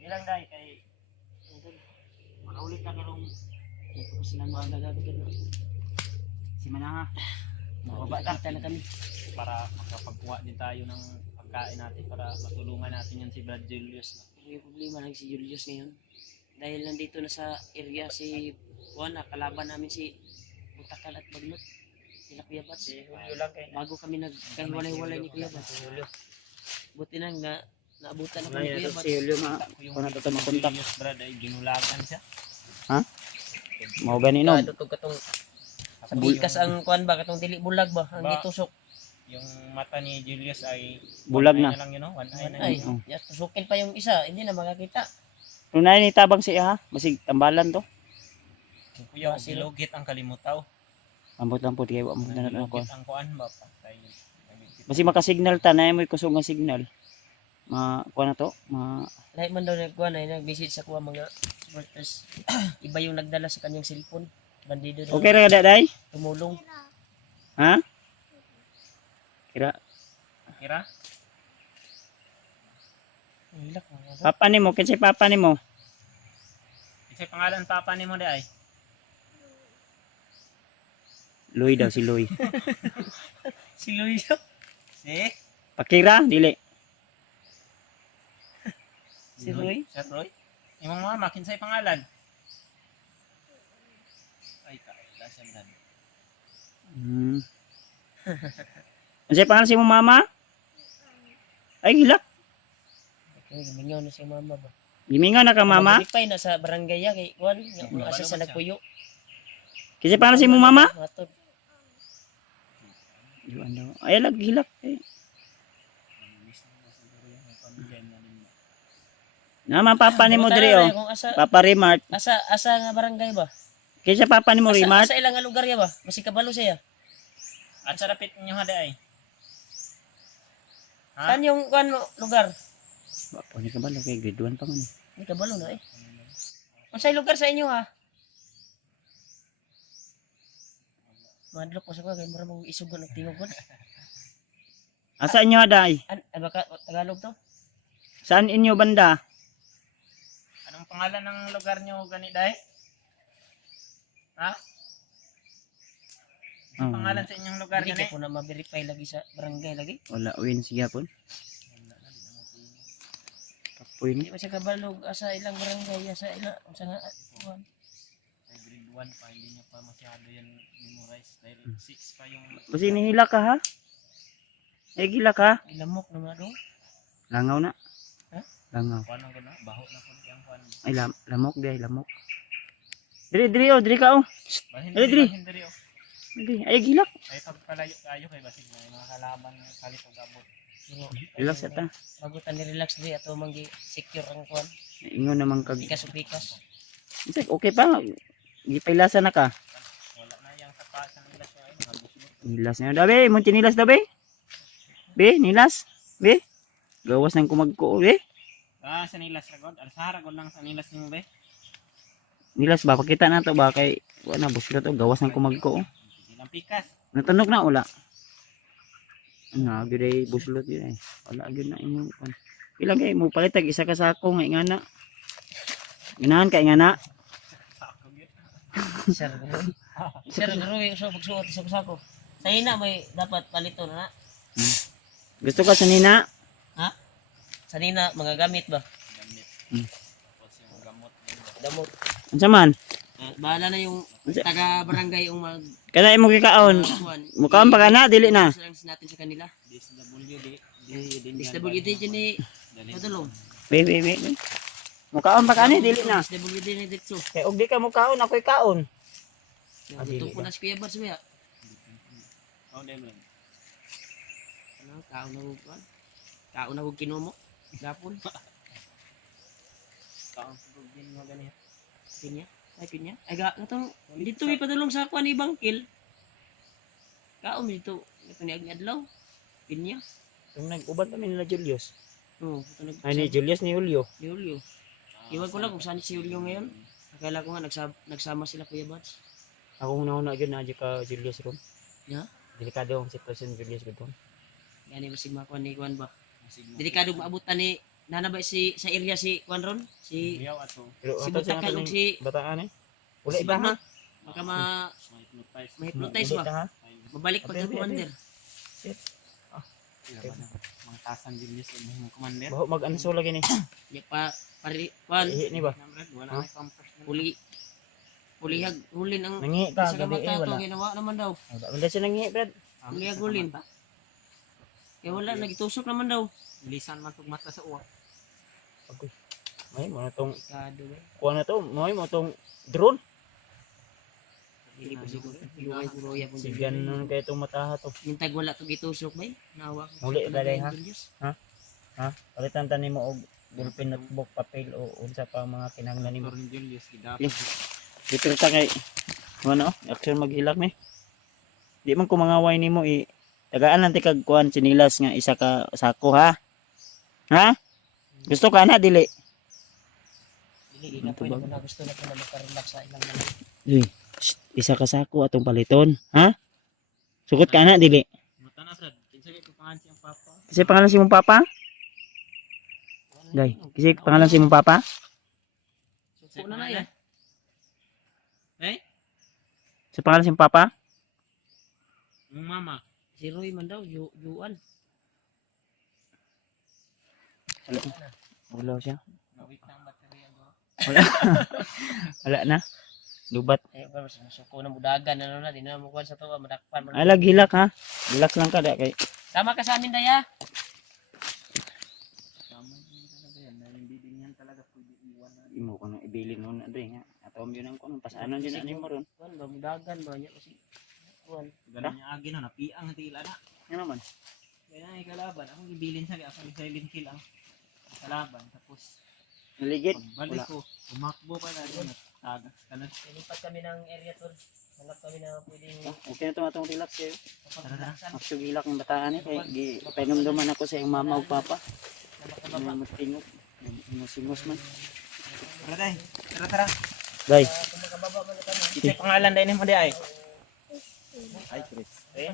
Ilang dai kay Makaulit na karong Ito ko sila mga gagabi ka doon. si Manaha. Makita na kami. para makapagkuha din tayo ng pagkain natin para matulungan natin yan si Brad Julius. Pero yung problema lang si Julius ngayon. Dahil nandito na sa area si Juan, kalaban namin si Butakal at Baglot. Sila Kuya Bats. Si Julio lang kay Bago kami nagkahiwalay-walay ni Kuya Bats. Buti na naabutan ako ni Ngayon Kuya ito Bats. si Julio ma. yung Kung nato makontak. Julius Brad ay ginulagan siya. Mao gani no. Katong sa bikas ang kuan ba katong dili bulag ba ang Ba- gitusok. Yung mata ni Julius ay Bulag one eye na. lang yun, no? One eye na Ay, yun. ya tusukin pa yung isa, hindi na makakita. Tunay ni tabang siya ha. Masig tambalan to. Yung kuya, silugit ang kalimutaw. Ambot kay wa mo na ako. Silugit ang kuan ba? Patay. Basi makasignal ta na may kusog nga signal. Ma kuan na to. Lahat man daw nagkuan ay nag-visit sa kuha mga supporters. Iba yung nagdala sa kanyang cellphone. Bandido daw. Okay ra kada day? Tumulong. Ha? Kira Kira? Hilak mo. papa nimo kinsay papa nimo? Kasi pangalan papa ni mo di ay? Loy daw si Loy. Si Luyo. Si? Pakira dili. Si Roy. Si Roy? Imong mama, kinsay pangalan? Ay, kaila siya Brad. Kinsay pangalan si mo mama? Ay hilak. Okay, gumingaw na si mama ba. Gimingaw na ka mama? Pay na sa barangay ya kay kuan, yung asa sa nagpuyo. Kinsay pangalan si mo mama? Matod. Iwan daw. Ay lag hilak. Eh. Naman papa nimo diri oh. Kung asa Papa Remart. asa nga barangay ba? Kinsay papa nimo Remart? Asa ilang nga lugar ya ba? Masig kabalo siya. At sa lapit niyo ha di ay? Ha? Saan yung kuan mo lugar? Bapo ni kabalo kay grade 1 pa man. Hindi kabalo na eh. Unsay lugar sa inyo ha? Madlok ko sa ko kay mura mong isugon og tingog kon. Asa inyo day? Baka Tagalog to? Saan inyo banda? Anong pangalan ng lugar nyo gani day? Ha? Anong pangalan sa inyong lugar Dili gani? ko na ma-verify lagi sa barangay lagi. Wala win siya po. Kapoy ni. Di ba siya kabalog asa ilang barangay asa ila unsa nga kuan. Sa grade 1 pa, hindi nyo pa masyado yan memorize dahil 6 pa yung Basi nihila ka ha? Gila ka? Ilamok na do. Langaw na. Ha? Langaw. kuan ko na, baho na ko yung kuan. Ay lamok day, lamok. Diri oh, diri ka oh. Bahin Dali, diri. diri oh. Diri, ay gilak. Ay pagpalayo kayo kay basig na yung mga kalaban ng kalit o gabot. Relax ta. Bago ta ni relax di ato mangi secure ang kuan. Ingon naman kag Bikas ug bikas. okay pa. Gipailasan na ka. Wala na yung sapa sa nila sa ay mga gusto. Nilas na dabe, mo tinilas dabe. Be, nilas. Be. Gawas nang kumagko be. Sa nilas ragod, alsara gud lang sa nilas nimo be. Nilas ba pakita na to ba kay wala buslot o gawas nang kumagko. Ilang pikas. Natunog na wala. Nga gyud ay buslot yun ay. Wala gyud na inyo kon. Pila kay mo palitag isa ka sako nga ingana. Ganahan kay ingana. Sir Groy. Sir Groy so pagsuot sa kusako. Sa ina may dapat palito na. Gusto ka sa nina? Ha? Sa nina mga gamit ba? Gamit. Tapos yung gamot nila. Damot. Unsa man? Bahala na yung taga barangay yung mag Kana imo gikaon. kuan. Mukaon pa kana dili na. Lang natin sa kanila. DSWD. SWD dyan ni Padulong. Be. Mukaon pa kani dili na. SWD ni dito. Kay og di ka mukaon ako'y kaon. Ito po na si Kuya Bars ba? Oh, demon. Ano, kaon na huwag kuan. Kaon na huwag kinumo. Gapon. Kaon sa din mo gani. Pinya. Ay, pinya. Ay, gatong, dito may padulong sa kuan ni Bangkil. Kaon dito. Ito ni Adlaw. Pinya. Tung nag-uban kami nila Julius. Oo, ito nag- Ay ni Julius ni Julio. Ni Julio. Iwan ko lang kung saan si Julio ngayon. Akala ko nga nagsama sila Kuya Bats. Ako una gyud na ka Julius ron. Ya? Delikado ang sitwasyon ni Julius gud. Yan yung masig makuan ni Kuan ba? Delikado maabutan ni nanabay si sa area si Kuan ron. Si Iyaw ato. Pero Si ato Batakan ug si bataan eh. si Uli Bagno. ha? Baka Hypnotize. ma-hypnotize Uli ba? ha? Mabalik pagka Abi. commander. Mga tasan din niya sa mga commander. Baho mag-anso lagi ni. Ya pa pari Kuan Ihi ni ba? Wala Ha? na pampers na. hulihag hulin ang Nangi ka isa ka gabi eh mata to wala. ginawa naman daw. Wala siya nangi Brad. Hulihag hulin. Kaya wala nagitusok naman daw. Lisan man tug mata sa uwak. Agoy. May mo na tong Delikado eh. kuha na to, may mo tong drone. Dili pa siguro. Luway kuroya po. Sigan nun kay itong mataha to. Yung tag wala to gitusok ba? Nawa ko. Huli sa dali, palagay ha? ng Diyos. Ha? Palitan ta nimo og ballpen notebook, papel o unsa pa mga kinahanglan nimo. Ni Julius gidap. Yes. Dito ta kay ano, action maghilak ni. Di man ko mangaway nimo i tagaan lang ti kag kuan sinilas nga isa ka sako ha. Ha? Gusto ka na dili? Dili na pwede ko na gusto na ko na makarelax sa ilang mga. Isa ka sako atong paliton, ha? Sukot ka na dili? Mata na sad. Kinsa kay pangalan siyang papa? Kasi pangalan si mong papa? Day, kasi pangalan si mong papa? Suko na na yan. Eh? Sa pangalan si mong papa? Yung mama. Si Roy man daw, Juan. Wala siya. Nawit na ang baterya do. Wala. Wala na. Lubat. Eh, ba mas suko na mudagan ano na, di na mo kuan sa to, madakpan. Alag hilak ha. Relax lang ka da kay. Tama ka sa amin daya. Tama din talaga yan. Hindi din yan talaga pwede iwan na. Imo ko na ibilin nun adre nga. Atom yun ang kuno pasanon din ani mo ron. Kuan ba mudagan ba nya kasi. Kuan. Ganun niya agin na napiang tila na. Ano man? Kaya na ikalaban. Akong ibilin sa ako silent kill ang kalaban. Tapos Naligid. pagbalik Wala. ko, tumakbo pa na doon. Tagas ka na. Nilipat kami ng area tour. Hanap kami na pwedeng Okay na tumatong relax kayo. kapag-relaxan. Actually hilak ng bataan eh kay gipainumduman ako sa iyong mama ug papa. Nakakababa. Ano matingog. Musingos man. Tara day. Tara. Day. Kung makababa man na kami. Ito pangalan din mo di ay. Ay, Kriste.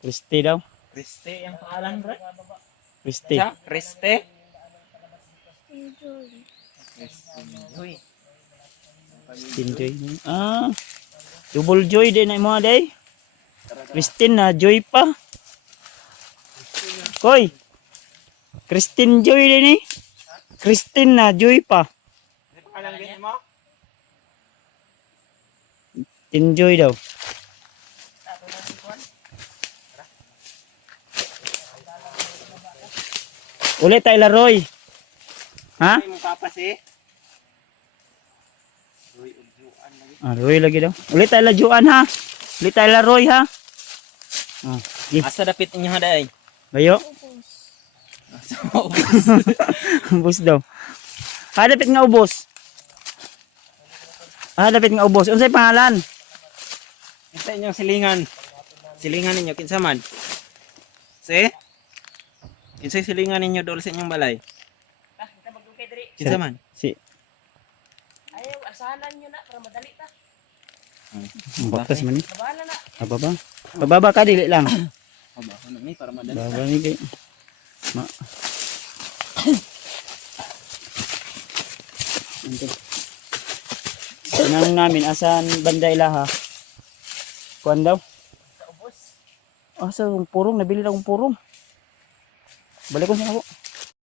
Christy daw. Kriste ang pangalan, bro. Christy. Siya? Kriste? Uy. Christine Joy. Ah. Double Joy din na mga day. Christine na Joy pa. Koy. Christine Joy din eh. Christine na Joy pa. Ano pangalan ganyan mo? Enjoy daw. Ulit tayo laroy. Ha? Ay, mo papas eh. Roy lagi daw. Ulit tayo lajuan ha. Ulit tayo laroy ha. Ah, gi. Asa dapit inyo haday? Bayo. Ubos daw. Ha, dapat nga ubos. Ah, dapat nga ubos. Unsay pangalan? Kinsa inyong silingan? Silingan ninyo, kinsa man? Si? Kinsay silingan ninyo doon sa inyong balay? Ah, kita magdugay diri. Kinsa man? Si Ayaw, asahanan nyo na para madali ta. Baktas man ni. Kabala na. Bababa. Bababa ka dili lang. Aba, ano ni para madali. Bababa ni kay. Ma. Ante. Sinang namin asan banda ilaha. Kuan daw. Sa ubos. Ah, sa purong nabili na akong purong. Balik ko sa ako.